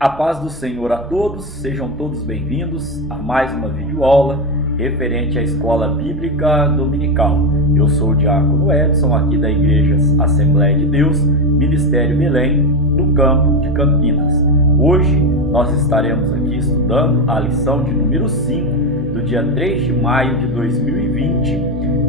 A paz do Senhor a todos, sejam todos bem-vindos a mais uma videoaula referente à Escola Bíblica Dominical. Eu sou o Diácono Edson, aqui da Igreja Assembleia de Deus, Ministério Belém, no campo de Campinas. Hoje nós estaremos aqui estudando a lição de número 5, do dia 3 de maio de 2020,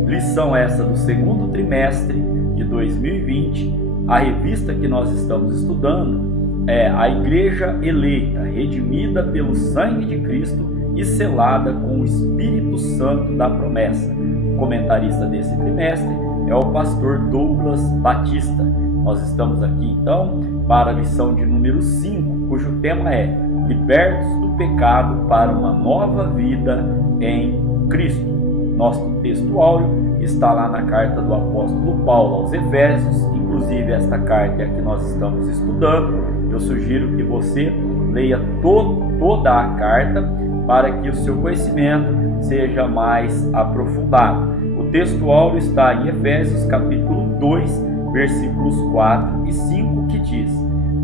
lição essa do segundo trimestre de 2020. A revista que nós estamos estudando é a Igreja Eleita, redimida pelo sangue de Cristo e selada com o Espírito Santo da promessa. O comentarista desse trimestre é o pastor Douglas Batista. Nós estamos aqui então para a lição de número 5, cujo tema é Libertos do pecado para uma nova vida em Cristo. Nosso texto áureo está lá na carta do apóstolo Paulo aos Efésios, inclusive esta carta é a que nós estamos estudando. Eu sugiro que você leia toda a carta para que o seu conhecimento seja mais aprofundado. O texto áureo está em Efésios capítulo 2, versículos 4 e 5, que diz: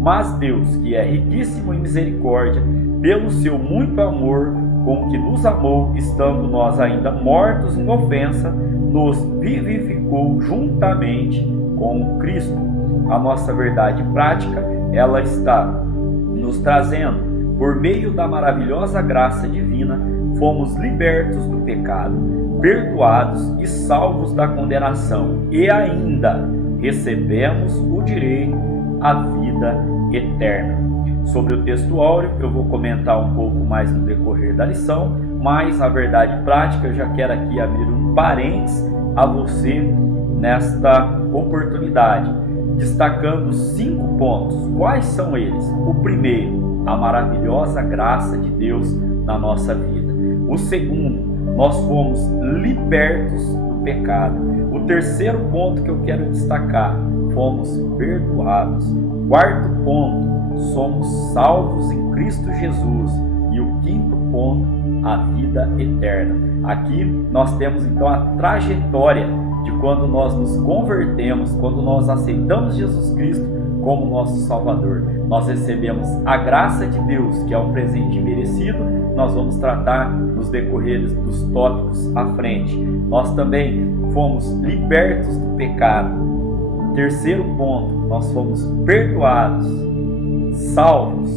Mas Deus, que é riquíssimo em misericórdia, pelo seu muito amor com que nos amou, estando nós ainda mortos em ofensa, nos vivificou juntamente com Cristo. A nossa verdade prática, ela está nos trazendo, por meio da maravilhosa graça divina, fomos libertos do pecado, perdoados e salvos da condenação, e ainda recebemos o direito à vida eterna. Sobre o texto áureo, eu vou comentar um pouco mais no decorrer da lição, mas a verdade prática, eu já quero aqui abrir um parênteses a você nesta oportunidade, destacando 5 pontos. Quais são eles? O primeiro, a maravilhosa graça de Deus na nossa vida. O segundo, nós fomos libertos do pecado. O terceiro ponto que eu quero destacar, fomos perdoados. Quarto ponto, somos salvos em Cristo Jesus. E o quinto ponto, a vida eterna. Aqui nós temos então a trajetória de quando nós nos convertemos, quando nós aceitamos Jesus Cristo como nosso Salvador. Nós recebemos a graça de Deus, que é um presente merecido. Nós vamos tratar nos decorreres dos tópicos à frente. Nós também fomos libertos do pecado. Terceiro ponto, nós fomos perdoados, salvos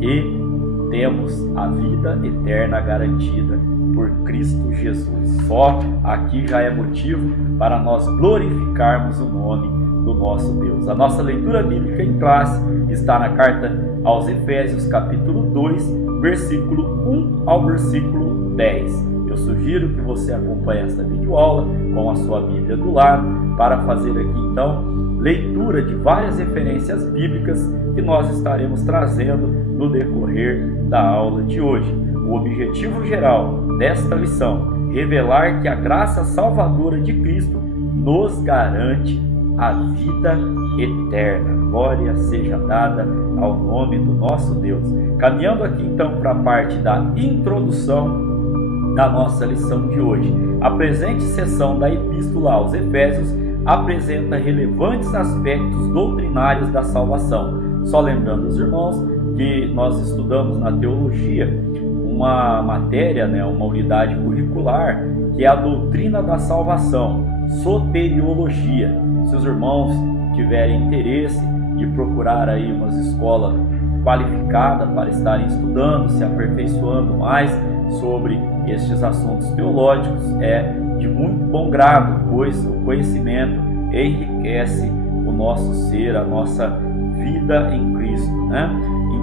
e temos a vida eterna garantida por Cristo Jesus. Só aqui já é motivo para nós glorificarmos o nome do nosso Deus. A nossa leitura bíblica em classe está na carta aos Efésios, capítulo 2, versículo 1 ao versículo 10. Eu sugiro que você acompanhe esta videoaula com a sua Bíblia do lado para fazer aqui então leitura de várias referências bíblicas que nós estaremos trazendo no decorrer da aula de hoje. O objetivo geral desta lição, revelar que a graça salvadora de Cristo nos garante a vida eterna. Glória seja dada ao nome do nosso Deus. Caminhando aqui então para a parte da introdução da nossa lição de hoje. A presente seção da Epístola aos Efésios apresenta relevantes aspectos doutrinários da salvação. Só lembrando os irmãos que nós estudamos na teologia uma matéria, uma unidade curricular, que é a doutrina da salvação, soteriologia. Se os irmãos tiverem interesse de procurar aí umas escolas qualificadas para estarem estudando, se aperfeiçoando mais sobre estes assuntos teológicos, é de muito bom grado, pois o conhecimento enriquece o nosso ser, a nossa vida em Cristo,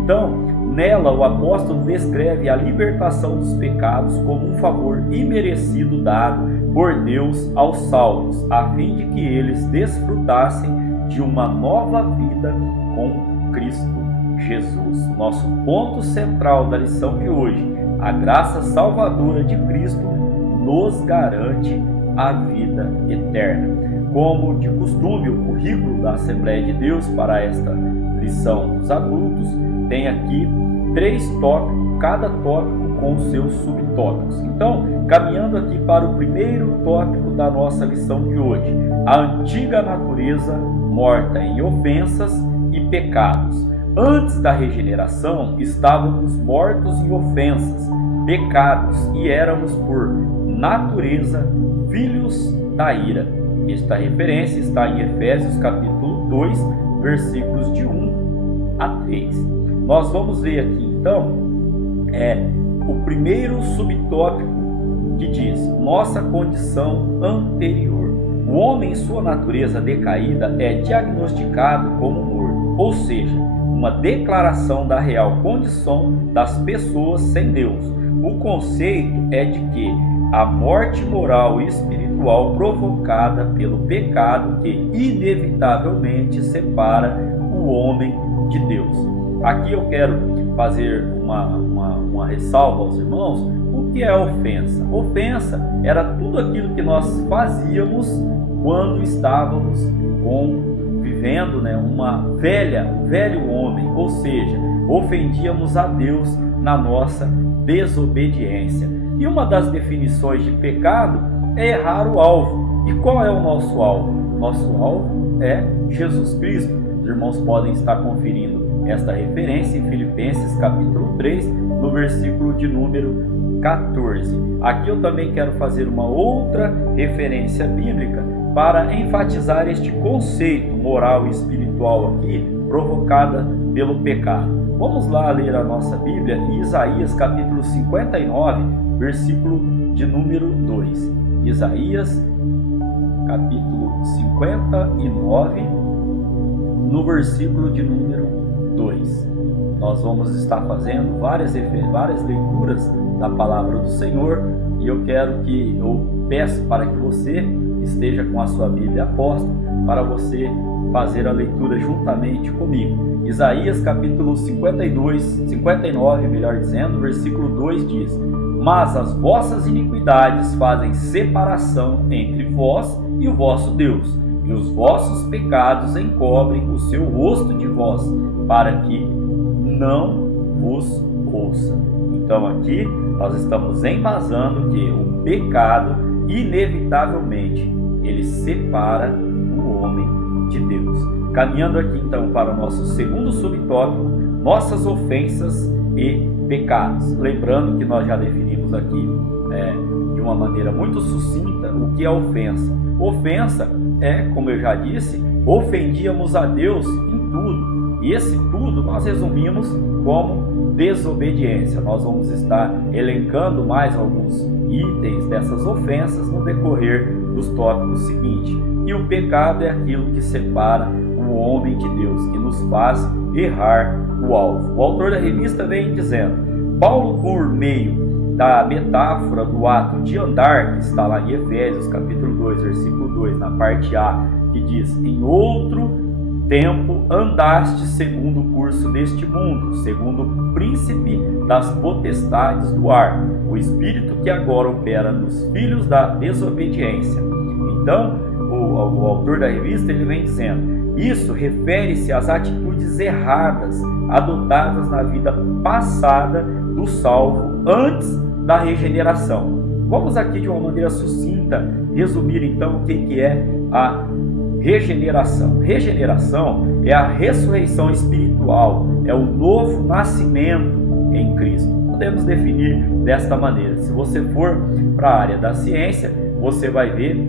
Então, nela o apóstolo descreve a libertação dos pecados como um favor imerecido dado por Deus aos salvos, a fim de que eles desfrutassem de uma nova vida com Cristo Jesus. O nosso ponto central da lição de hoje, a graça salvadora de Cristo nos garante a vida eterna. Como de costume, o currículo da Assembleia de Deus para esta lição dos adultos tem aqui 3 tópicos, cada tópico com seus subtópicos. Então, caminhando aqui para o primeiro tópico da nossa lição de hoje, a antiga natureza morta em ofensas e pecados. Antes da regeneração, estávamos mortos em ofensas, pecados e éramos, por natureza, filhos da ira. Esta referência está em Efésios capítulo 2, versículos de 1 a 3. Nós vamos ver aqui, então, o primeiro subtópico que diz: nossa condição anterior. O homem, em sua natureza decaída, é diagnosticado como morto, ou seja, uma declaração da real condição das pessoas sem Deus. O conceito é de que a morte moral e espiritual provocada pelo pecado que inevitavelmente separa o homem de Deus. Aqui eu quero fazer uma ressalva aos irmãos. O que é ofensa? Ofensa era tudo aquilo que nós fazíamos quando estávamos vivendo um velho homem, ou seja, ofendíamos a Deus na nossa desobediência. E uma das definições de pecado é errar o alvo. E qual é o nosso alvo? Nosso alvo é Jesus Cristo. Os irmãos podem estar conferindo esta referência em Filipenses capítulo 3, no versículo de número 14. Aqui eu também quero fazer uma outra referência bíblica para enfatizar este conceito moral e espiritual aqui, provocada pelo pecado. Vamos lá ler a nossa Bíblia em Isaías capítulo 59, versículo de número 2. Isaías capítulo 59, no versículo de número 2. Nós vamos estar fazendo várias leituras da palavra do Senhor, e eu peço para que você esteja com a sua Bíblia aposta para você fazer a leitura juntamente comigo. Isaías capítulo 59, melhor dizendo, versículo 2 diz: mas as vossas iniquidades fazem separação entre vós e o vosso Deus, e os vossos pecados encobrem o seu rosto de vós, para que não vos ouça. Então aqui nós estamos embasando que o pecado, inevitavelmente, ele separa o homem de Deus. Caminhando aqui então para o nosso segundo subtópico, nossas ofensas e pecados. Lembrando que nós já definimos aqui de uma maneira muito sucinta o que é ofensa. Ofensa é, como eu já disse, ofendíamos a Deus em tudo. E esse tudo nós resumimos como desobediência. Nós vamos estar elencando mais alguns itens dessas ofensas no decorrer dos tópicos seguintes. E o pecado é aquilo que separa o homem de Deus, que nos faz errar o alvo. O autor da revista vem dizendo: Paulo, por meio da metáfora do ato de andar, que está lá em Efésios capítulo 2, versículo 2, na parte A, que diz: em outro tempo andaste segundo o curso deste mundo, segundo o príncipe das potestades do ar, o espírito que agora opera nos filhos da desobediência. Então, o autor da revista ele vem dizendo: isso refere-se às atitudes erradas adotadas na vida passada do salvo antes da regeneração. Vamos aqui de uma maneira sucinta resumir então o que é a regeneração. Regeneração é a ressurreição espiritual, é o novo nascimento em Cristo. Podemos definir desta maneira. Se você for para a área da ciência, você vai ver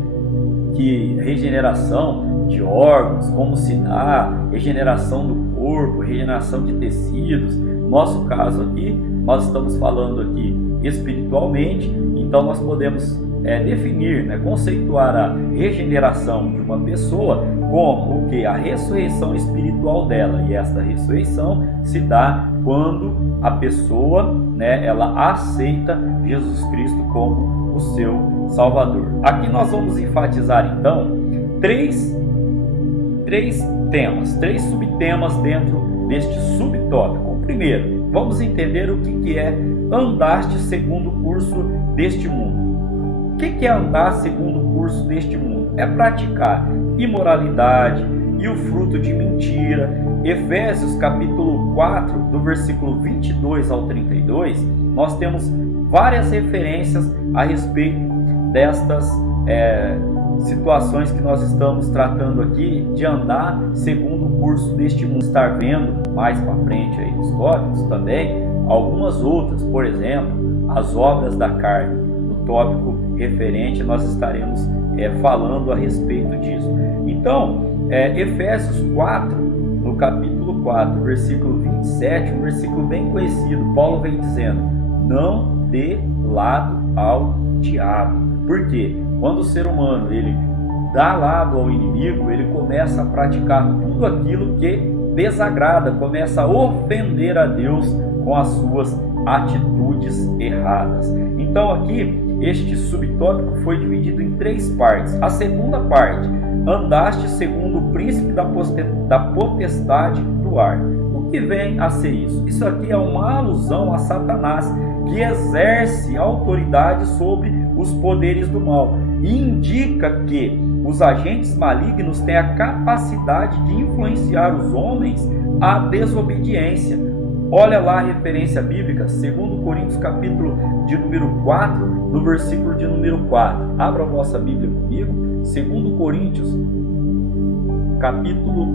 que regeneração de órgãos, como se dá, regeneração do corpo, regeneração de tecidos. No nosso caso aqui, nós estamos falando aqui espiritualmente, então nós podemos definir, conceituar a regeneração de uma pessoa como o que? A ressurreição espiritual dela. E esta ressurreição se dá quando a pessoa ela aceita Jesus Cristo como o seu Salvador. Aqui nós vamos enfatizar então três subtemas dentro deste subtópico. O primeiro, vamos entender o que é andaste segundo o curso deste mundo. O que é andar segundo o curso deste mundo? É praticar imoralidade e o fruto de mentira. Efésios capítulo 4, do versículo 22 ao 32, nós temos várias referências a respeito destas situações que nós estamos tratando aqui de andar segundo o curso deste mundo. Estar vendo mais para frente aí nos tópicos também algumas outras, por exemplo, as obras da carne. No tópico referente nós estaremos falando a respeito disso. Então, Efésios 4, no capítulo 4, versículo 27, um versículo bem conhecido, Paulo vem dizendo: não dê lado ao diabo. Por quê? Quando o ser humano ele dá lado ao inimigo, ele começa a praticar tudo aquilo que desagrada, começa a ofender a Deus com as suas atitudes erradas. Então aqui, este subtópico foi dividido em 3 partes. A segunda parte: andaste segundo o príncipe da potestade do ar. O que vem a ser isso? Isso aqui é uma alusão a Satanás, que exerce autoridade sobre os poderes do mal, e indica que os agentes malignos têm a capacidade de influenciar os homens à desobediência. Olha lá a referência bíblica, 2 Coríntios capítulo de número 4, no versículo de número 4. Abra a vossa Bíblia comigo, 2 Coríntios capítulo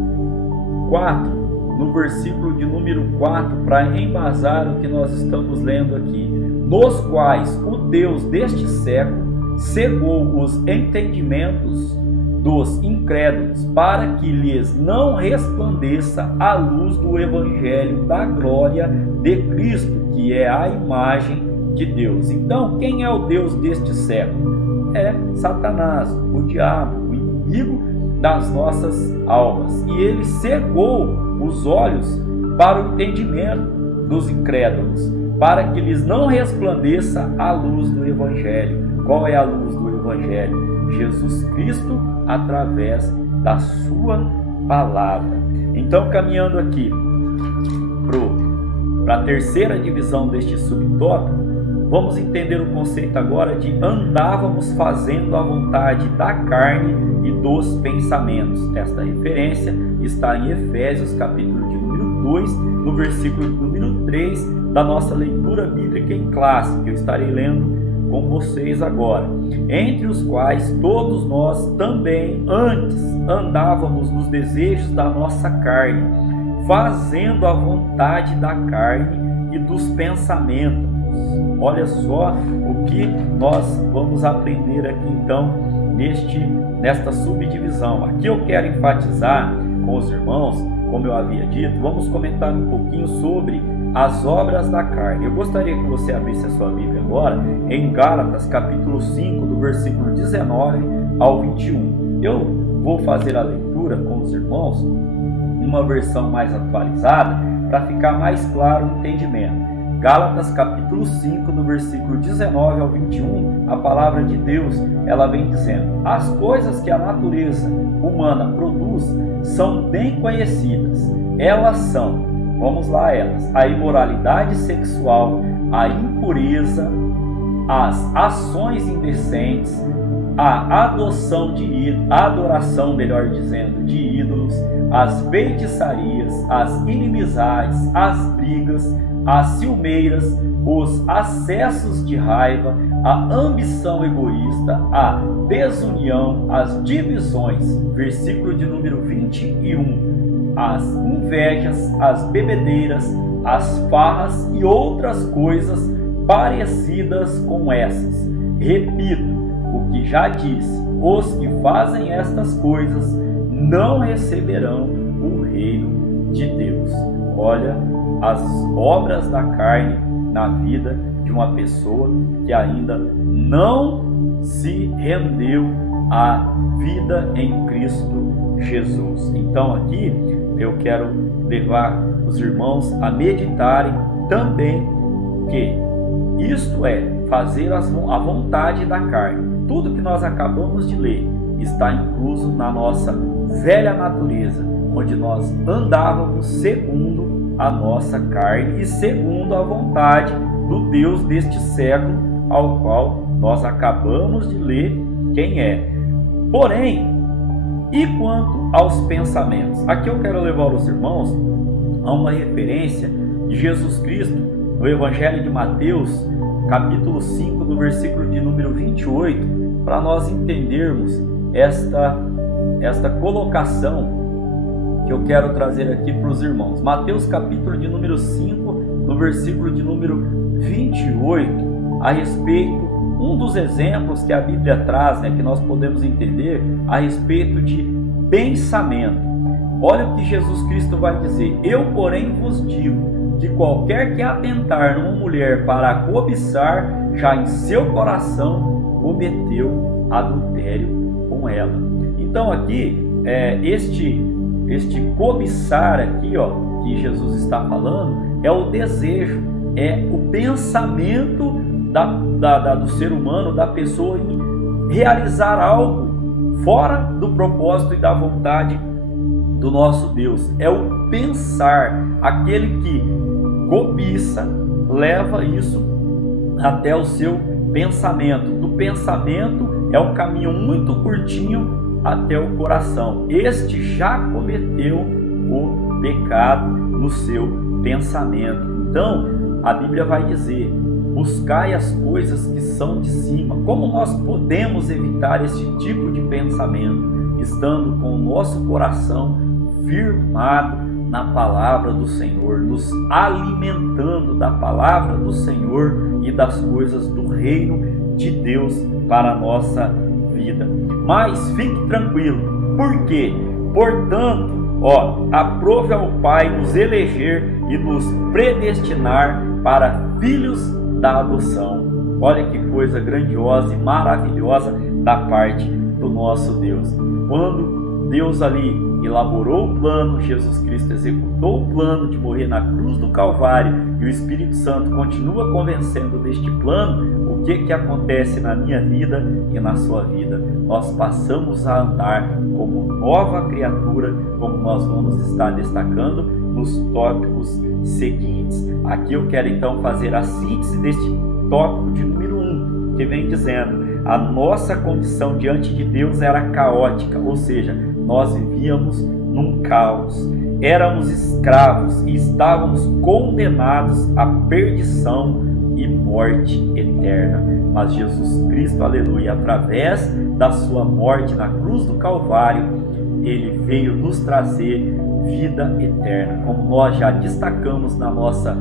4, no versículo de número 4, para embasar o que nós estamos lendo aqui. Nos quais o Deus deste século cegou os entendimentos dos incrédulos, para que lhes não resplandeça a luz do evangelho da glória de Cristo, que é a imagem de Deus. Então, quem é o Deus deste século? É Satanás, o diabo, o inimigo das nossas almas. E ele cegou os olhos para o entendimento dos incrédulos, para que lhes não resplandeça a luz do evangelho. Qual é a luz do evangelho? Jesus Cristo, através da sua palavra. Então, caminhando aqui para a terceira divisão deste subtópico, vamos entender o conceito agora de andávamos fazendo a vontade da carne e dos pensamentos. Esta referência está em Efésios capítulo de número 2, no versículo de número 3 da nossa leitura bíblica em classe, que eu estarei lendo com vocês agora. Entre os quais todos nós também antes andávamos nos desejos da nossa carne, fazendo a vontade da carne e dos pensamentos. Olha só o que nós vamos aprender aqui então nesta subdivisão. Aqui eu quero enfatizar com os irmãos, como eu havia dito, vamos comentar um pouquinho sobre as obras da carne. Eu gostaria que você abrisse a sua Bíblia agora em Gálatas capítulo 5, do versículo 19 ao 21. Eu vou fazer a leitura com os irmãos numa versão mais atualizada para ficar mais claro o entendimento. Gálatas capítulo 5, do versículo 19 ao 21, a palavra de Deus, ela vem dizendo: as coisas que a natureza humana produz são bem conhecidas. Elas são, vamos lá elas: a imoralidade sexual, a impureza, as ações indecentes, a adoração de ídolos, as feitiçarias, as inimizades, as brigas, as ciumeiras, os acessos de raiva, a ambição egoísta, a desunião, as divisões, versículo de número 21, as invejas, as bebedeiras, as farras e outras coisas parecidas com essas. Repito o que já disse: os que fazem estas coisas não receberão o reino de Deus. Olha as obras da carne na vida de uma pessoa que ainda não se rendeu à vida em Cristo Jesus. Então aqui eu quero levar os irmãos a meditarem também que isto é fazer a vontade da carne. Tudo que nós acabamos de ler está incluso na nossa velha natureza, onde nós andávamos segundo a nossa carne e segundo a vontade do Deus deste século, ao qual nós acabamos de ler quem é. Porém, e quanto aos pensamentos? Aqui eu quero levar os irmãos a uma referência de Jesus Cristo no Evangelho de Mateus, capítulo 5, no versículo de número 28, para nós entendermos esta colocação que eu quero trazer aqui para os irmãos. Mateus capítulo de número 5, no versículo de número 28, a respeito, um dos exemplos que a Bíblia traz, que nós podemos entender a respeito de pensamento. Olha o que Jesus Cristo vai dizer: eu, porém, vos digo que qualquer que atentar numa mulher para a cobiçar, já em seu coração cometeu adultério com ela. Então aqui, este cobiçar aqui, que Jesus está falando, é o desejo, é o pensamento do ser humano, da pessoa, em realizar algo fora do propósito e da vontade do nosso Deus. É o pensar. Aquele que cobiça leva isso até o seu pensamento. Do pensamento é um caminho muito curtinho até o coração. Este já cometeu o pecado no seu pensamento. Então a Bíblia vai dizer: buscai as coisas que são de cima. Como nós podemos evitar esse tipo de pensamento? Estando com o nosso coração firmado na palavra do Senhor, nos alimentando da palavra do Senhor e das coisas do reino de Deus para a nossa vida. Mas fique tranquilo, porque, portanto, aprove ao Pai nos eleger e nos predestinar para filhos da adoção. Olha que coisa grandiosa e maravilhosa da parte do nosso Deus. Quando Deus ali elaborou o plano, Jesus Cristo executou o plano de morrer na cruz do Calvário, e o Espírito Santo continua convencendo deste plano, o que acontece na minha vida e na sua vida? Nós passamos a andar como nova criatura, como nós vamos estar destacando nos tópicos seguintes. Aqui eu quero então fazer a síntese deste tópico de número 1, que vem dizendo: a nossa condição diante de Deus era caótica, ou seja, nós vivíamos num caos, éramos escravos e estávamos condenados à perdição e morte eterna. Mas Jesus Cristo, aleluia, através da sua morte na cruz do Calvário, ele veio nos trazer vida eterna. Como nós já destacamos na nossa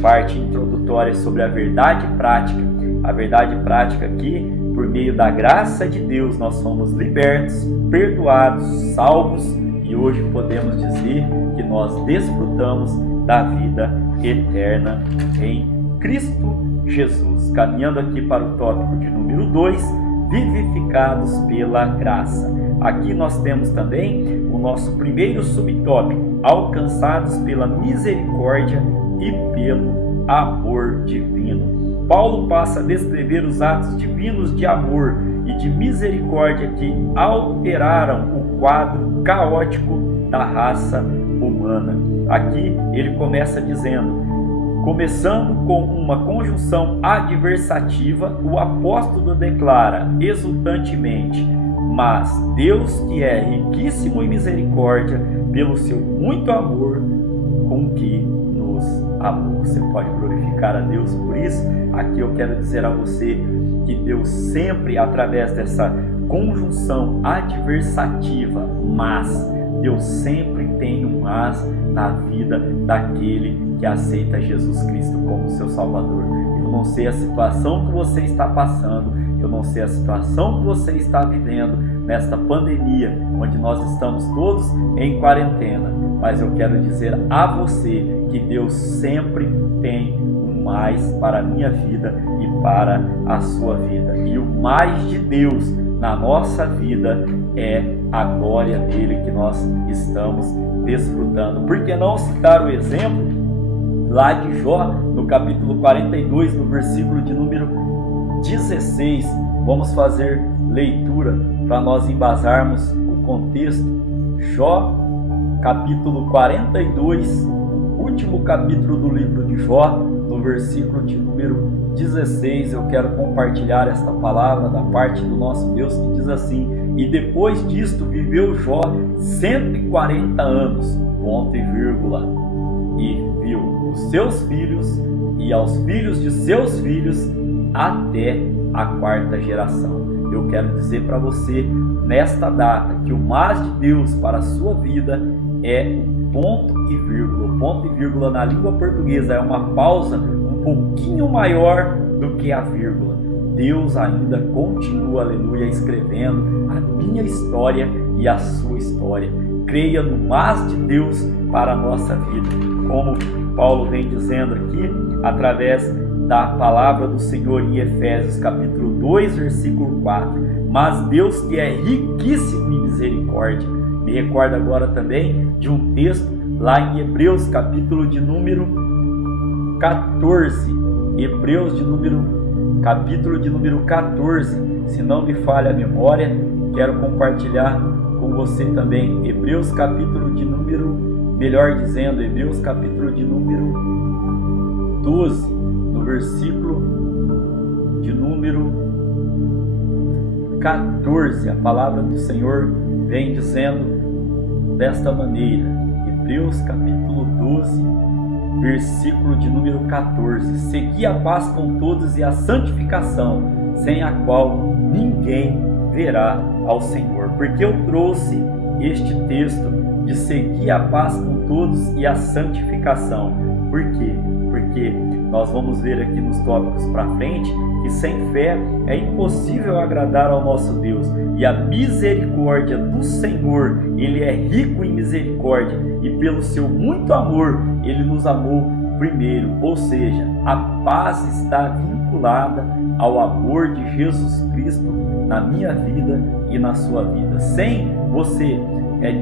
parte introdutória sobre a verdade prática aqui, por meio da graça de Deus, nós somos libertos, perdoados, salvos, e hoje podemos dizer que nós desfrutamos da vida eterna em Cristo Jesus. Caminhando aqui para o tópico de número 2, vivificados pela graça. Aqui nós temos também o nosso primeiro subtópico: alcançados pela misericórdia e pelo amor divino. Paulo passa a descrever os atos divinos de amor e de misericórdia que alteraram o quadro caótico da raça humana. Aqui ele começa dizendo, começando com uma conjunção adversativa, o apóstolo declara exultantemente: mas Deus, que é riquíssimo em misericórdia, pelo seu muito amor com que nos amou. Você pode glorificar a Deus por isso? Aqui eu quero dizer a você que Deus sempre, através dessa conjunção adversativa, mas, Deus sempre tem um mas na vida daquele que aceita Jesus Cristo como seu Salvador. Eu não sei a situação que você está passando, eu não sei a situação que você está vivendo nesta pandemia, onde nós estamos todos em quarentena, mas eu quero dizer a você que Deus sempre tem um mais para a minha vida e para a sua vida. E o mais de Deus na nossa vida é a glória dele que nós estamos desfrutando. Por que não citar o exemplo lá de Jó, no capítulo 42, no versículo de número 16? Vamos fazer leitura para nós embasarmos o contexto. Jó, capítulo 42, último capítulo do livro de Jó, no versículo de número 16, eu quero compartilhar esta palavra da parte do nosso Deus, que diz assim: e depois disto viveu Jó 140 anos, ponto e vírgula, e viu os seus filhos e aos filhos de seus filhos até a quarta geração. eu quero dizer para você nesta data que o mas de Deus para a sua vida é um ponto e vírgula. O ponto e vírgula na língua portuguesa é uma pausa um pouquinho maior do que a vírgula. Deus ainda continua, aleluia, escrevendo a minha história e a sua história. Creia no mas de Deus para a nossa vida. Como Paulo vem dizendo aqui, através da palavra do Senhor em Efésios capítulo 2, versículo 4. Mas Deus, que é riquíssimo em misericórdia. Me recordo agora também de um texto lá em Hebreus capítulo de número 14. Hebreus capítulo de número 14. Se não me falha a memória, quero compartilhar com você também. Hebreus capítulo de número, Hebreus capítulo de número 12, no versículo de número 14, a palavra do Senhor vem dizendo desta maneira. Hebreus capítulo 12, versículo de número 14. Segui a paz com todos e a santificação, sem a qual ninguém verá ao Senhor. Porque eu trouxe este texto de seguir a paz com todos e a santificação. Por quê? Porque nós vamos ver aqui nos tópicos para frente que sem fé é impossível agradar ao nosso Deus. E a misericórdia do Senhor, Ele é rico em misericórdia e pelo seu muito amor, Ele nos amou primeiro. Ou seja, a paz está vinculada ao amor de Jesus Cristo na minha vida e na sua vida. Sem você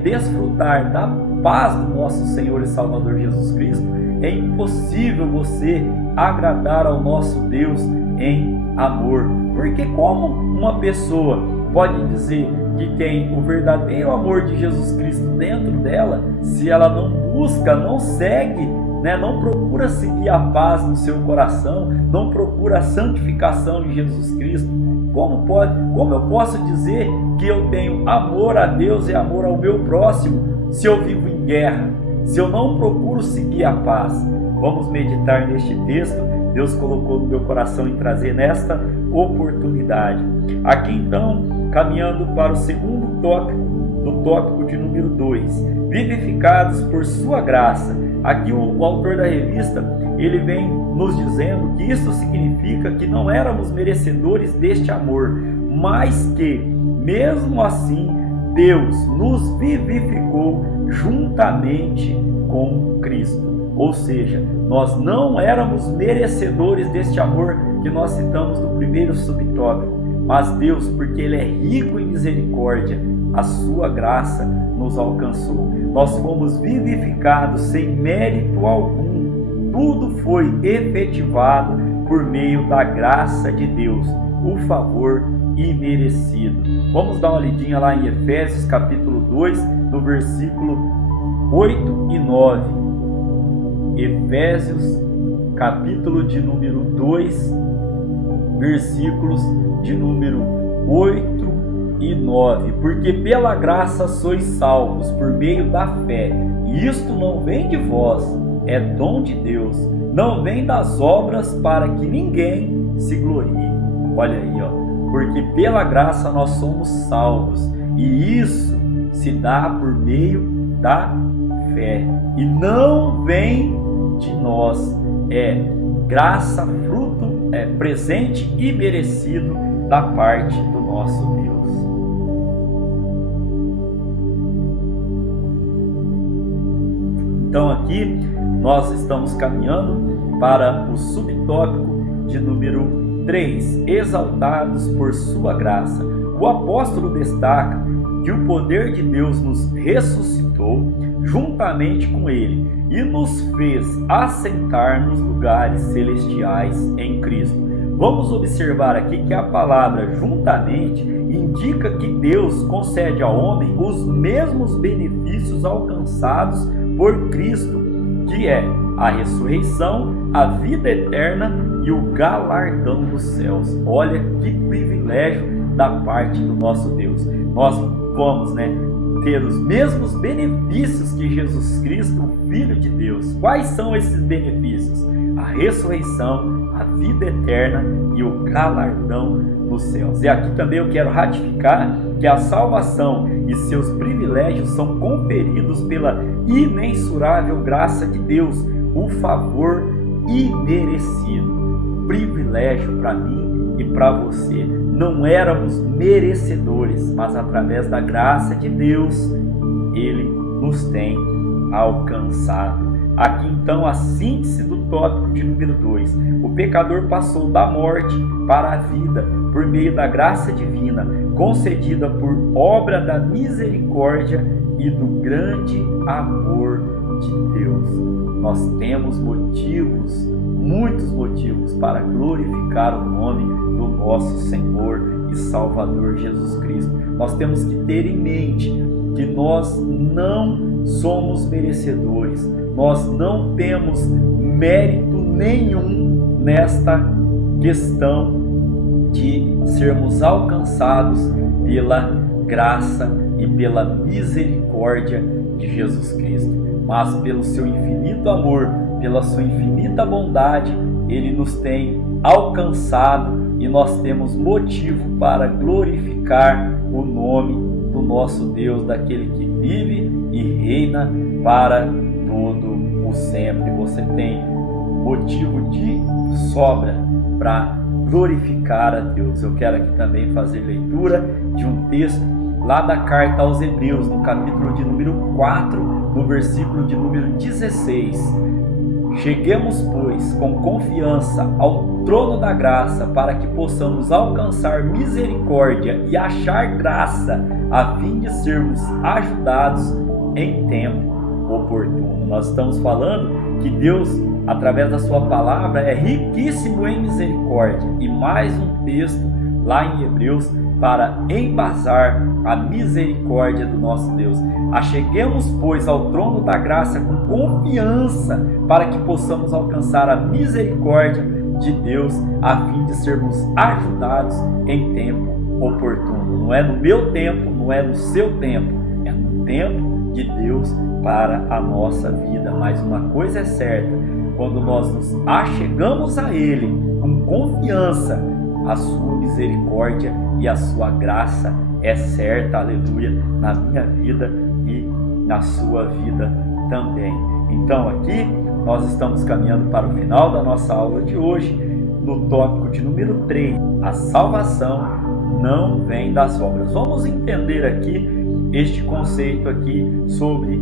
desfrutar da paz do nosso Senhor e Salvador Jesus Cristo, é impossível você agradar ao nosso Deus em amor. Porque como uma pessoa pode dizer que tem o verdadeiro amor de Jesus Cristo dentro dela, se ela não busca, não segue, não procura seguir a paz no seu coração, não procura a santificação de Jesus Cristo? Como eu posso dizer que eu tenho amor a Deus e amor ao meu próximo se eu vivo em guerra, se eu não procuro seguir a paz? Vamos meditar neste texto. Deus colocou no meu coração em trazer nesta oportunidade. Aqui então, caminhando para o segundo tópico, do tópico de número 2, vivificados por sua graça. Aqui o autor da revista, ele vem nos dizendo que isso significa que não éramos merecedores deste amor, mas que, mesmo assim, Deus nos vivificou juntamente com Cristo. Ou seja, nós não éramos merecedores deste amor que nós citamos no primeiro subtópico, mas Deus, porque Ele é rico em misericórdia, a sua graça nos alcançou. Nós fomos vivificados sem mérito algum. Tudo foi efetivado por meio da graça de Deus, o favor imerecido. Vamos dar uma lidinha lá em Efésios capítulo 2, no versículo 8 e 9. Efésios capítulo de número 2, versículos de número 8 e 9. Porque pela graça sois salvos por meio da fé, e isto não vem de vós, é dom de Deus, não vem das obras para que ninguém se glorie. Olha aí, porque pela graça nós somos salvos, e isso se dá por meio da fé, e não vem de nós, é graça, fruto, presente e merecido da parte do nosso Deus. Então aqui nós estamos caminhando para o subtópico de número 3, exaltados por sua graça. O apóstolo destaca que o poder de Deus nos ressuscitou juntamente com Ele e nos fez assentar nos lugares celestiais em Cristo. Vamos observar aqui que a palavra juntamente indica que Deus concede ao homem os mesmos benefícios alcançados por Cristo, que é a ressurreição, a vida eterna e o galardão dos céus. Olha que privilégio da parte do nosso Deus. Nós vamos, ter os mesmos benefícios que Jesus Cristo, o Filho de Deus. Quais são esses benefícios? A ressurreição, a a vida eterna e o galardão nos céus. E aqui também eu quero ratificar que a salvação e seus privilégios são conferidos pela imensurável graça de Deus, o favor imerecido. Privilégio para mim e para você. Não éramos merecedores, mas através da graça de Deus, Ele nos tem alcançado. Aqui então a síntese do tópico de número 2. O pecador passou da morte para a vida por meio da graça divina, concedida por obra da misericórdia e do grande amor de Deus. Nós temos motivos, muitos motivos, para glorificar o nome do nosso Senhor e Salvador Jesus Cristo. Nós temos que ter em mente que nós não somos merecedores, nós não temos mérito nenhum nesta questão de sermos alcançados pela graça e pela misericórdia de Jesus Cristo, mas pelo seu infinito amor, pela sua infinita bondade, Ele nos tem alcançado e nós temos motivo para glorificar o nome do nosso Deus, daquele que vive e reina para todo o sempre. Você tem motivo de sobra para glorificar a Deus. Eu quero aqui também fazer leitura de um texto lá da carta aos Hebreus, no capítulo de número 4, no versículo de número 16. Cheguemos, pois, com confiança ao trono da graça, para que possamos alcançar misericórdia e achar graça, a fim de sermos ajudados em tempo oportuno. Nós estamos falando que Deus, através da sua palavra, é riquíssimo em misericórdia. E mais um texto lá em Hebreus para embasar a misericórdia do nosso Deus. Acheguemos, pois, ao trono da graça com confiança, para que possamos alcançar a misericórdia de Deus, a fim de sermos ajudados em tempo oportuno. Não é no meu tempo, não é no seu tempo, é no tempo de Deus para a nossa vida. Mas uma coisa é certa: quando nós nos achegamos a Ele com confiança, a sua misericórdia e a sua graça é certa, aleluia, na minha vida e na sua vida também. Então aqui nós estamos caminhando para o final da nossa aula de hoje, no tópico de número 3, a salvação não vem das obras. Vamos entender aqui este conceito aqui sobre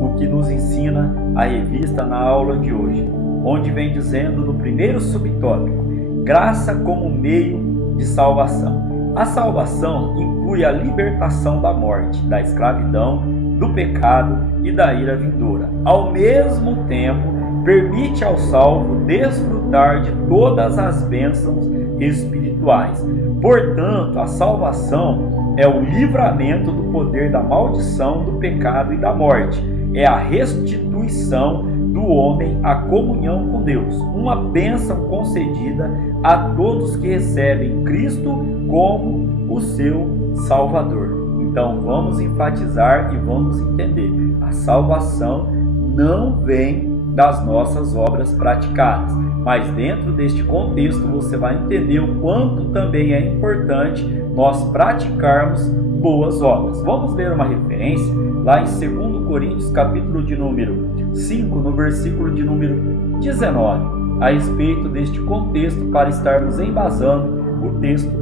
o que nos ensina a revista na aula de hoje, onde vem dizendo no primeiro subtópico, graça como meio de salvação. A salvação inclui a libertação da morte, da escravidão, do pecado e da ira vindoura. Ao mesmo tempo, permite ao salvo desfrutar de todas as bênçãos espirituais. Portanto, a salvação é o livramento do poder da maldição, do pecado e da morte. É a restituição do homem à comunhão com Deus, uma bênção concedida a todos que recebem Cristo como o seu Salvador. Então vamos enfatizar e vamos entender: a salvação não vem das nossas obras praticadas, mas dentro deste contexto você vai entender o quanto também é importante nós praticarmos boas obras. Vamos ler uma referência lá em 2 Coríntios, capítulo de número 5, no versículo de número 19, a respeito deste contexto, para estarmos embasando o texto,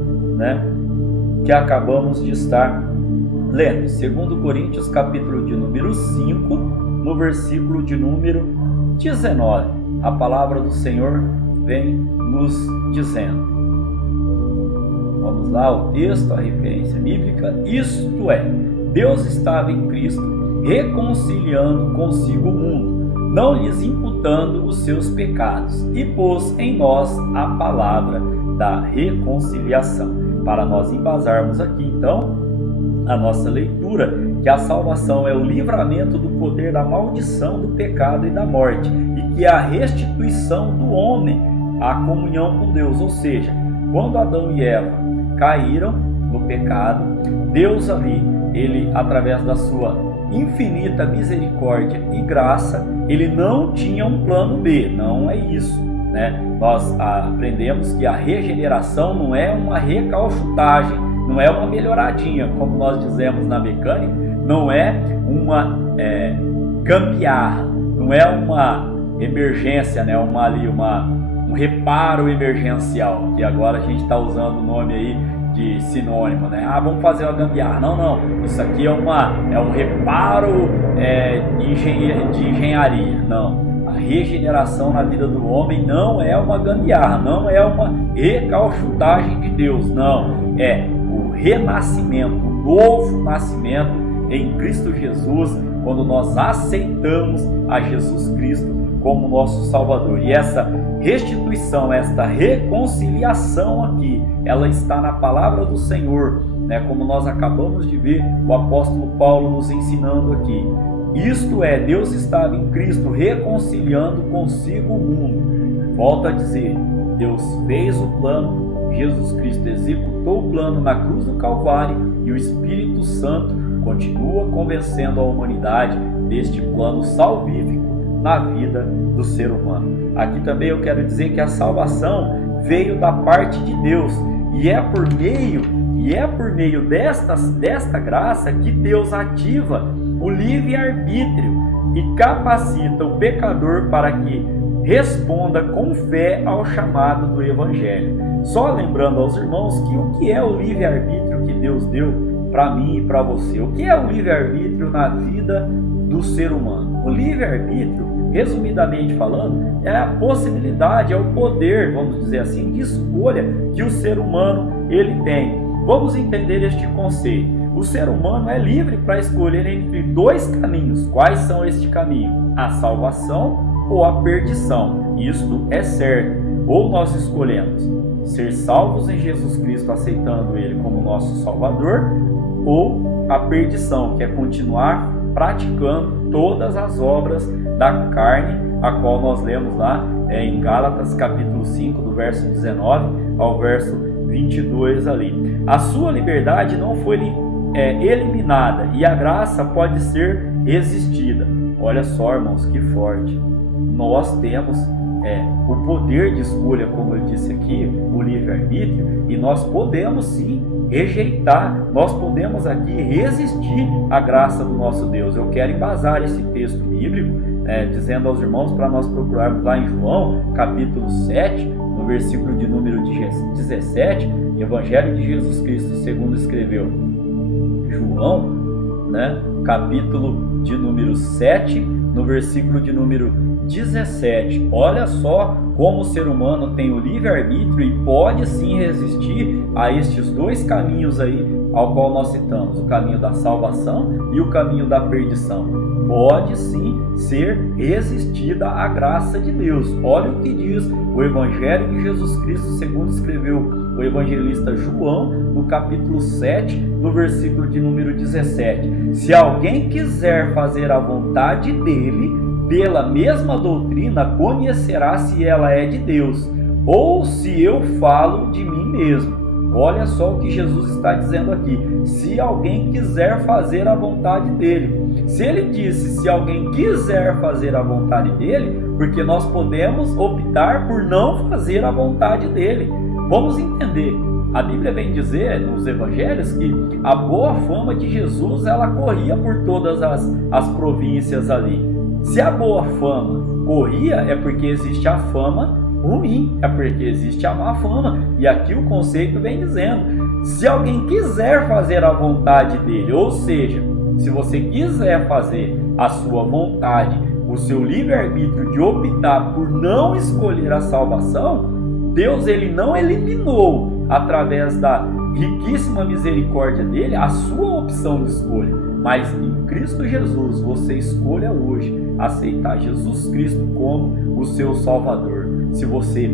que acabamos de estar lendo. 2 Coríntios, capítulo de número 5, no versículo de número 19. A palavra do Senhor vem nos dizendo. Vamos lá, o texto, a referência bíblica. Isto é, Deus estava em Cristo, reconciliando consigo o mundo, não lhes imputando os seus pecados, e pôs em nós a palavra da reconciliação. Para nós embasarmos aqui, então, a nossa leitura, que a salvação é o livramento do poder da maldição, do pecado e da morte, e que é a restituição do homem à comunhão com Deus. Ou seja, quando Adão e Eva caíram no pecado, Deus ali, ele, através da sua infinita misericórdia e graça, ele não tinha um plano B, não é isso, né? Nós aprendemos que a regeneração não é uma recalchutagem, não é uma melhoradinha, como nós dizemos na mecânica, não é uma gambiarra, não é uma emergência, né? Um reparo emergencial, que agora a gente está usando o nome aí de sinônimo, né? Vamos fazer uma gambiarra. Não. Isso aqui é um reparo de engenharia. Não. A regeneração na vida do homem não é uma gambiarra, não é uma recalchutagem de Deus, não. É o renascimento, o novo nascimento em Cristo Jesus, quando nós aceitamos a Jesus Cristo como nosso Salvador. E essa restituição, esta reconciliação aqui, ela está na palavra do Senhor, né? Como nós acabamos de ver o apóstolo Paulo nos ensinando aqui. Isto é, Deus estava em Cristo reconciliando consigo o mundo. Volto a dizer, Deus fez o plano, Jesus Cristo executou o plano na cruz do Calvário e o Espírito Santo continua convencendo a humanidade deste plano salvífico na vida do ser humano. Aqui também eu quero dizer que a salvação veio da parte de Deus e é por meio desta graça que Deus ativa o livre-arbítrio e capacita o pecador para que responda com fé ao chamado do Evangelho. Só lembrando aos irmãos que o que é o livre-arbítrio que Deus deu para mim e para você? O que é o livre-arbítrio na vida do ser humano? O livre-arbítrio, resumidamente falando, é a possibilidade, é o poder, vamos dizer assim, de escolha que o ser humano ele tem. Vamos entender este conceito. O ser humano é livre para escolher entre dois caminhos. Quais são este caminho? A salvação ou a perdição. Isto é certo. Ou nós escolhemos ser salvos em Jesus Cristo, aceitando Ele como nosso Salvador, ou a perdição, que é continuar praticando todas as obras da carne, a qual nós lemos lá em Gálatas capítulo 5, do verso 19 ao verso 22 ali. A sua liberdade não foi eliminada e a graça pode ser resistida. Olha só, irmãos, que forte. Nós temos o poder de escolha, como eu disse aqui, o livre-arbítrio, e nós podemos sim rejeitar, nós podemos aqui resistir à graça do nosso Deus. Eu quero embasar esse texto bíblico, dizendo aos irmãos para nós procurarmos lá em João, capítulo 7, no versículo de número 17, Evangelho de Jesus Cristo, segundo escreveu João, né, capítulo de número 7, no versículo de número 17. Olha só como o ser humano tem o livre-arbítrio e pode sim resistir a estes dois caminhos aí, ao qual nós citamos, o caminho da salvação e o caminho da perdição. Pode sim ser resistida à graça de Deus. Olha o que diz o Evangelho de Jesus Cristo, segundo escreveu o evangelista João, no capítulo 7, no versículo de número 17. Se alguém quiser fazer a vontade dele, pela mesma doutrina conhecerá se ela é de Deus, ou se eu falo de mim mesmo. Olha só o que Jesus está dizendo aqui. Se alguém quiser fazer a vontade dele. Se ele disse se alguém quiser fazer a vontade dele, porque nós podemos optar por não fazer a vontade dele. Vamos entender. A Bíblia vem dizer nos evangelhos que a boa fama de Jesus ela corria por todas as províncias ali. Se a boa fama corria, é porque existe a fama ruim, é porque existe a má fama. E aqui o conceito vem dizendo, se alguém quiser fazer a vontade dele, ou seja, se você quiser fazer a sua vontade, o seu livre-arbítrio de optar por não escolher a salvação, Deus ele não eliminou, através da riquíssima misericórdia dele, a sua opção de escolha. Mas em Cristo Jesus, você escolha hoje aceitar Jesus Cristo como o seu Salvador. Se você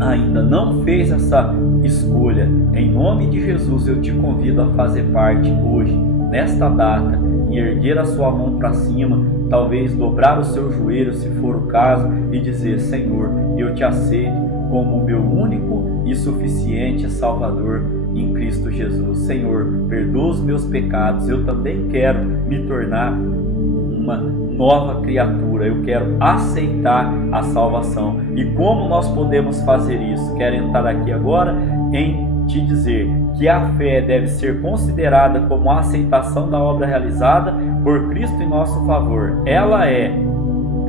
ainda não fez essa escolha, em nome de Jesus, eu te convido a fazer parte hoje, nesta data, e erguer a sua mão para cima, talvez dobrar o seu joelho, se for o caso, e dizer, Senhor, eu te aceito como o meu único e suficiente Salvador em Cristo Jesus. Senhor, perdoa os meus pecados, eu também quero me tornar uma nova criatura, eu quero aceitar a salvação. E como nós podemos fazer isso? Quero entrar aqui agora em te dizer que a fé deve ser considerada como a aceitação da obra realizada por Cristo em nosso favor. Ela é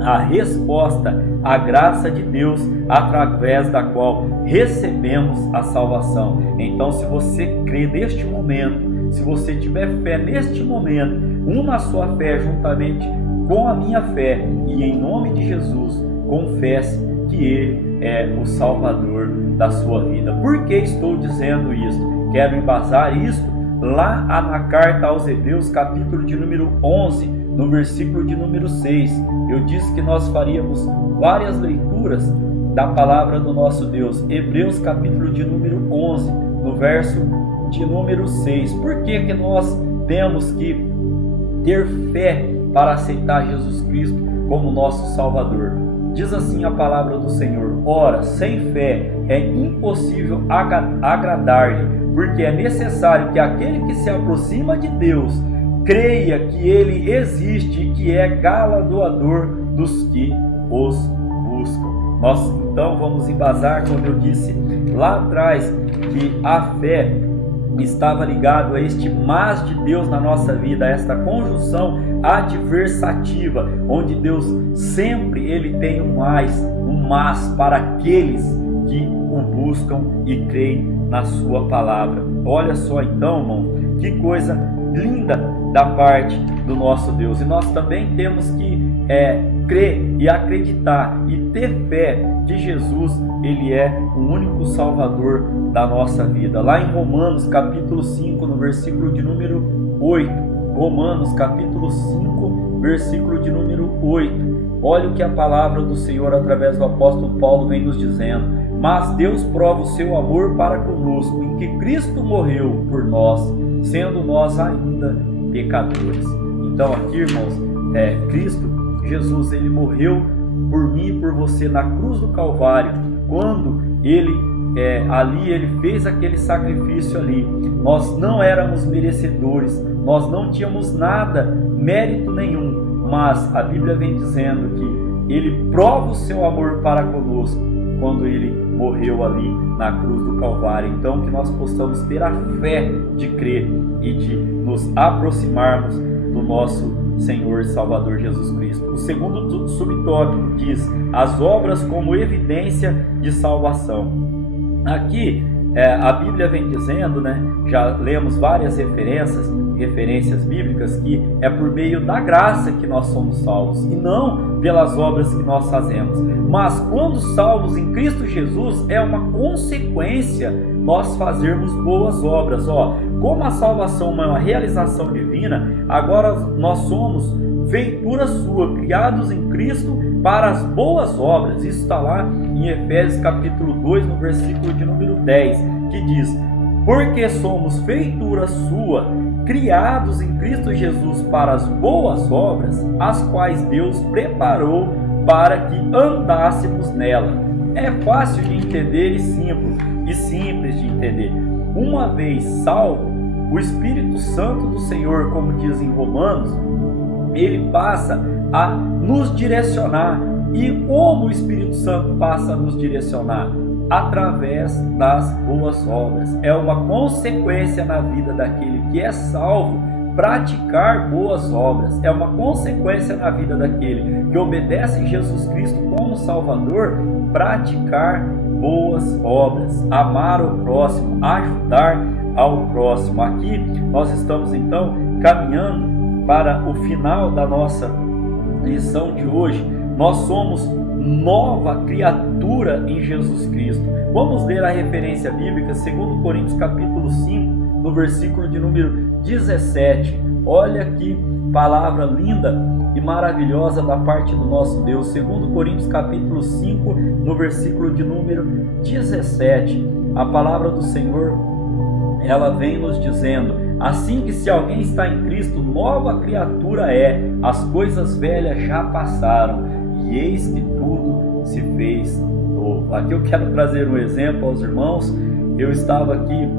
a resposta à graça de Deus através da qual recebemos a salvação. Então, se você crê neste momento, se você tiver fé neste momento, una a sua fé juntamente com a minha fé e em nome de Jesus, confesse que Ele é o Salvador da sua vida. Por que estou dizendo isso? Quero embasar isto lá na carta aos Hebreus, capítulo de número 11, no versículo de número 6. Eu disse que nós faríamos várias leituras da palavra do nosso Deus. Hebreus, capítulo de número 11, no verso de número 6. Por que que nós temos que ter fé para aceitar Jesus Cristo como nosso Salvador? Diz assim a palavra do Senhor: ora, sem fé é impossível agradar-lhe, porque é necessário que aquele que se aproxima de Deus creia que Ele existe e que é galardoador dos que os buscam. Nós então vamos embasar quando eu disse lá atrás que a fé estava ligado a este mas de Deus na nossa vida, a esta conjunção adversativa, onde Deus sempre Ele tem um mas para aqueles que o buscam e creem na sua palavra. Olha só então, irmão, que coisa linda da parte do nosso Deus. E nós também temos que crer e acreditar e ter fé que Jesus, Ele é o único Salvador da nossa vida. Lá em Romanos capítulo 5, no versículo de número 8, Romanos capítulo 5, versículo de número 8, olha o que a palavra do Senhor através do apóstolo Paulo vem nos dizendo: mas Deus prova o seu amor para conosco, em que Cristo morreu por nós, sendo nós ainda pecadores. Então aqui, irmãos, Cristo, Jesus, Ele morreu por mim e por você na cruz do Calvário. Quando Ele ali Ele fez aquele sacrifício ali, nós não éramos merecedores, nós não tínhamos nada, mérito nenhum, mas a Bíblia vem dizendo que Ele prova o seu amor para conosco quando Ele morreu ali na cruz do Calvário. Então que nós possamos ter a fé de crer e de nos aproximarmos do nosso Senhor e Salvador Jesus Cristo. O segundo subtópico diz: as obras como evidência de salvação. Aqui a Bíblia vem dizendo, já lemos várias referências bíblicas, que é por meio da graça que nós somos salvos e não pelas obras que nós fazemos. Mas quando salvos em Cristo Jesus, é uma consequência nós fazermos boas obras. Como a salvação é uma realização divina, agora nós somos feitura sua, criados em Cristo para as boas obras. Isso está lá em Efésios capítulo 2, no versículo de número 10, que diz: porque somos feitura sua, criados em Cristo Jesus para as boas obras, as quais Deus preparou para que andássemos nela. É fácil de entender e simples de entender. Uma vez salvo, o Espírito Santo do Senhor, como diz em Romanos, Ele passa a nos direcionar. E como o Espírito Santo passa a nos direcionar? Através das boas obras. É uma consequência na vida daquele que é salvo praticar boas obras. É uma consequência na vida daquele que obedece Jesus Cristo como Salvador praticar boas obras, amar o próximo, ajudar ao próximo. Aqui nós estamos então caminhando para o final da nossa lição de hoje. Nós somos nova criatura em Jesus Cristo. Vamos ler a referência bíblica, 2 Coríntios capítulo 5, no versículo de número 17. Olha que palavra linda e maravilhosa da parte do nosso Deus. 2 Coríntios capítulo 5, no versículo de número 17. A palavra do Senhor, ela vem nos dizendo: assim que se alguém está em Cristo, nova criatura é, as coisas velhas já passaram, e eis que tudo se fez novo. Aqui eu quero trazer um exemplo aos irmãos. Eu estava aqui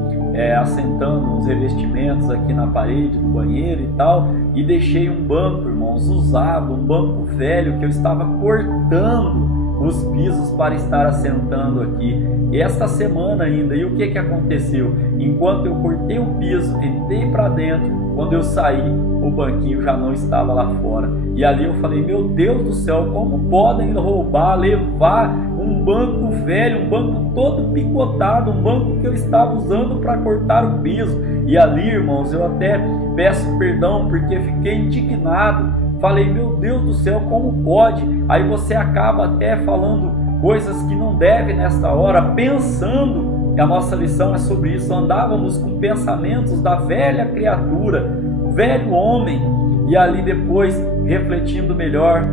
assentando uns revestimentos aqui na parede do banheiro e tal, e deixei um banco, irmãos, usado, um banco velho que eu estava cortando os pisos para estar assentando aqui. E esta semana ainda, e o que aconteceu? Enquanto eu cortei o piso, entrei para dentro, quando eu saí, o banquinho já não estava lá fora. E ali eu falei, meu Deus do céu, como podem roubar, levar um banco velho, um banco todo picotado, um banco que eu estava usando para cortar o piso. E ali, irmãos, eu até peço perdão porque fiquei indignado. Falei, meu Deus do céu, como pode? Aí você acaba até falando coisas que não deve nesta hora, pensando que a nossa lição é sobre isso. Andávamos com pensamentos da velha criatura, velho homem, e ali depois, refletindo melhor,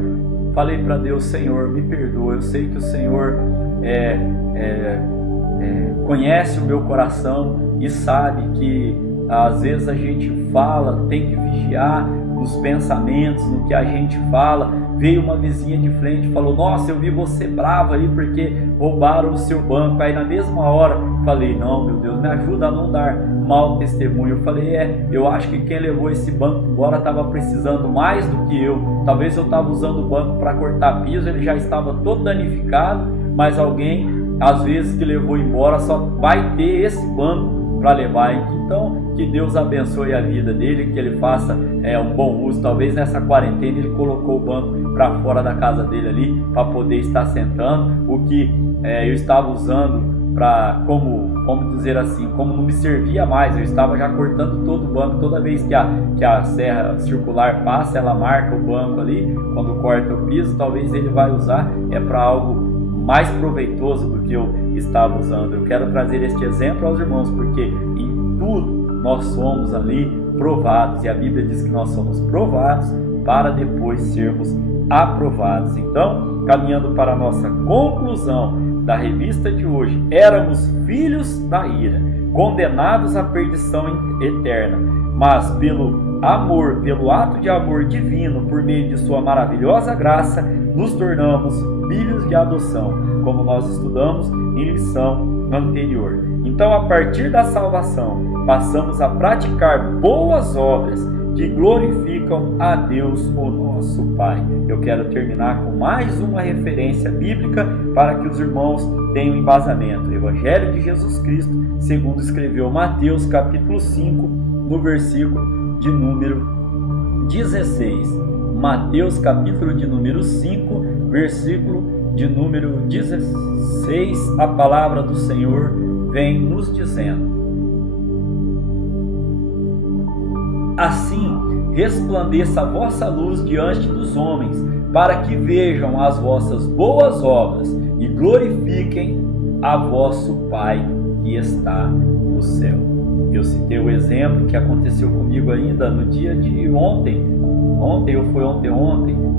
falei para Deus, Senhor, me perdoa, eu sei que o Senhor conhece o meu coração e sabe que às vezes a gente fala, tem que vigiar nos pensamentos, no que a gente fala. Veio uma vizinha de frente e falou, nossa, eu vi você brava aí porque roubaram o seu banco. Aí na mesma hora falei, não, meu Deus, me ajuda a não dar mau testemunho. Eu falei, eu acho que quem levou esse banco embora estava precisando mais do que eu. Talvez eu estava usando o banco para cortar piso, ele já estava todo danificado, mas alguém, às vezes, que levou embora só vai ter esse banco para levar. Então, que Deus abençoe a vida dele, que ele faça um bom uso. Talvez nessa quarentena ele colocou o banco para fora da casa dele ali, para poder estar sentando. O que eu estava usando para, como dizer assim, como não me servia mais, eu estava já cortando todo o banco. Toda vez que a serra circular passa, ela marca o banco ali, quando corta o piso. Talvez ele vai usar para algo mais proveitoso do que eu estava usando. Eu quero trazer este exemplo aos irmãos, porque em tudo nós somos ali provados, e a Bíblia diz que nós somos provados para depois sermos aprovados. Então, caminhando para a nossa conclusão da revista de hoje, éramos filhos da ira, condenados à perdição eterna, mas pelo amor, pelo ato de amor divino, por meio de sua maravilhosa graça, nos tornamos filhos de adoção, como nós estudamos em lição anterior. Então, a partir da salvação, passamos a praticar boas obras que glorificam a Deus, o nosso Pai. Eu quero terminar com mais uma referência bíblica para que os irmãos tenham embasamento. O Evangelho de Jesus Cristo, segundo escreveu Mateus, capítulo 5, no versículo de número 16. Mateus, capítulo de número 5, versículo de número 16, a palavra do Senhor vem nos dizendo: assim resplandeça a vossa luz diante dos homens, para que vejam as vossas boas obras e glorifiquem a vosso Pai que está no céu. Eu citei o exemplo que aconteceu comigo ainda no dia de ontem,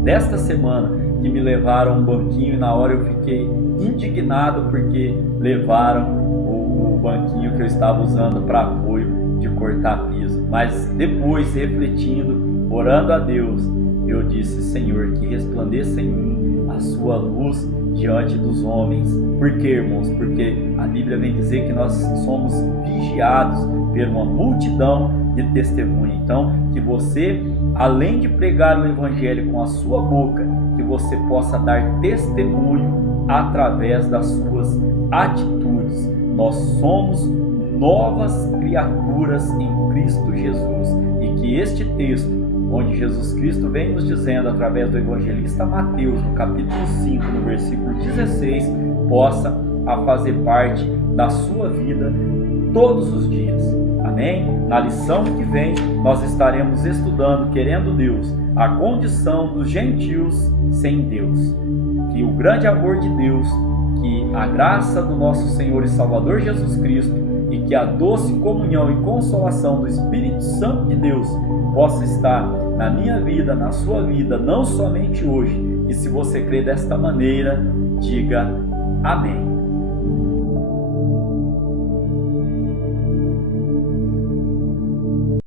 desta semana, que me levaram um banquinho, e na hora eu fiquei indignado porque levaram o banquinho que eu estava usando para apoio de cortar piso. Mas depois, refletindo, orando a Deus, eu disse: Senhor, que resplandeça em mim a sua luz diante dos homens. Por quê, irmãos? Porque a Bíblia vem dizer que nós somos vigiados por uma multidão de testemunhas. Então, que você, além de pregar o Evangelho com a sua boca, que você possa dar testemunho através das suas atitudes. Nós somos novas criaturas em Cristo Jesus, e que este texto, onde Jesus Cristo vem nos dizendo através do evangelista Mateus, no capítulo 5, no versículo 16, possa fazer parte da sua vida todos os dias. Amém? Na lição que vem, nós estaremos estudando, querendo Deus, a condição dos gentios sem Deus. Que o grande amor de Deus, que a graça do nosso Senhor e Salvador Jesus Cristo, e que a doce comunhão e consolação do Espírito Santo de Deus possa estar na minha vida, na sua vida, não somente hoje. E se você crê desta maneira, diga amém.